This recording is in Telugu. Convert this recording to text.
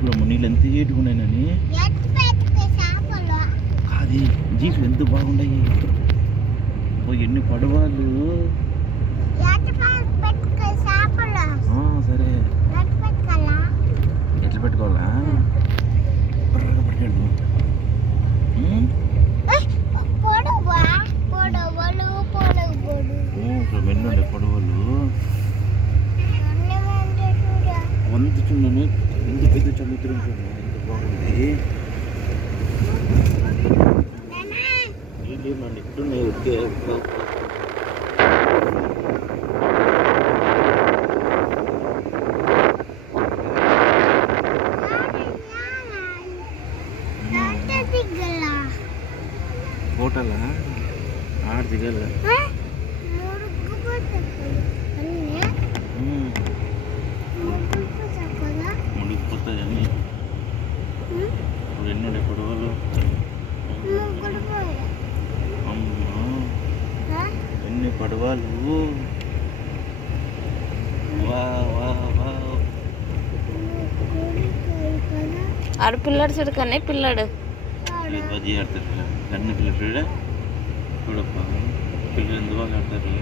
జీప్లో నీళ్ళు ఎంత ఏటుకున్నాయని అది జీప్లు ఎంత బాగున్నాయి. ఎన్ని పడవలు. సరే ఎట్లా పెట్టుకోవాలా పట్టుకోండి. మెన్నుండే పడవలు వంద చూడండి. ఎంత పెద్ద సముద్రం చూడండి, ఎంత బాగుంది. ఏమండి ఇప్పుడున్నాయి ఉడికే హోటలా ఆడ దిగల మునిగిపోతుంది అని ఇప్పుడు ఎన్నుండే పడవలు. అమ్మా ఎన్ని పడవలు. ఆడు పిల్లడు చూడు కానీ పిల్లడు బజ్జీ ఆడతారు. కన్న పిల్లడు చూడప్ప పిల్లలు ఎందుకు ఆడతారు.